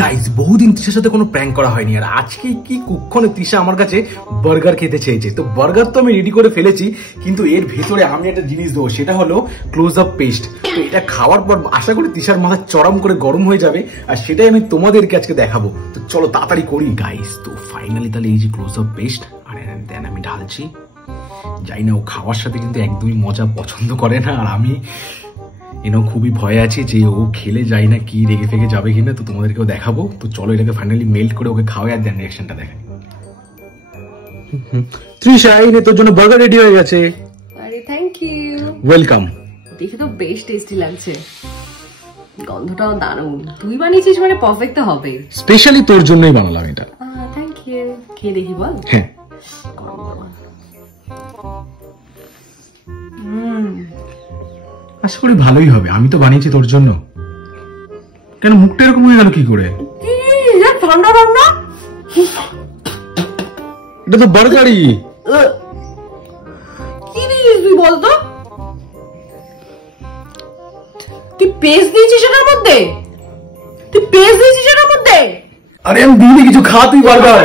Guys, বহুদিন তৃষার সাথে কোনো প্র্যাঙ্ক করা হয়নি, আর আজকে কি কুক্ষণে তৃষা আমার কাছে বার্গার খেতে চেয়েছে। তো বার্গার তো আমি রেডি করে ফেলেছি, কিন্তু এর ভেতরে আমি একটা জিনিস দেবো, সেটা হলো ক্লোজ আপ পেস্ট। তো এটা খাওয়ার পর আশা করি তৃষার মাথা চরম করে গরম হয়ে যাবে, আর সেটাই আমি তোমাদেরকে আজকে দেখাবো। তো চলো তাড়াতাড়ি করি গাইস। তো ফাইনালি তাহলে এই যে ক্লোজ আপ পেস্ট, আর দেন আমি ঢালছি। যাই না, ও খাওয়ার সাথে কিন্তু একদমই মজা পছন্দ করে না, আর আমি খুবই ভয় আছে যে ও খেলে যাই না কি রেগে ফেগে যাবে কিনা। তো তোমাদেরকেও দেখাবো। তো চলো এটাকে ফাইনালি মেল্ট করে ওকে খাওয়াই, আর দেন রিঅ্যাকশনটা দেখাই। তৃষা, এই নে তোর জন্য বার্গার রেডি হয়ে গেছে। আরে থ্যাংক ইউ। ওয়েলকাম। দেখে তো বেশ টেস্টি লাগছে, গন্ধটাও দারুণ। তুই বানিয়েছিস মানে পারফেক্ট তো হবে। স্পেশালি তোর জন্যই বানালাম এটা। Thank you. খেয়ে দেখি বল। হ্যাঁ, গরম গরম। আশা করি ভালোই হবে, আমি তো বানিয়েছি তোর জন্য। কেন মুখটা এরকম হয়ে গেল কি করে? ঠান্ডা ঠান্ডা। এটা তো বার্গারই। কি দিয়েছিস তুই বলতো? তুই পেস্ট দিয়েছিস এটার মধ্যে? তুই পেস্ট দিয়েছিস এটার মধ্যে? আরে আমি দিইনি কিছু, খা তুই বার্গার।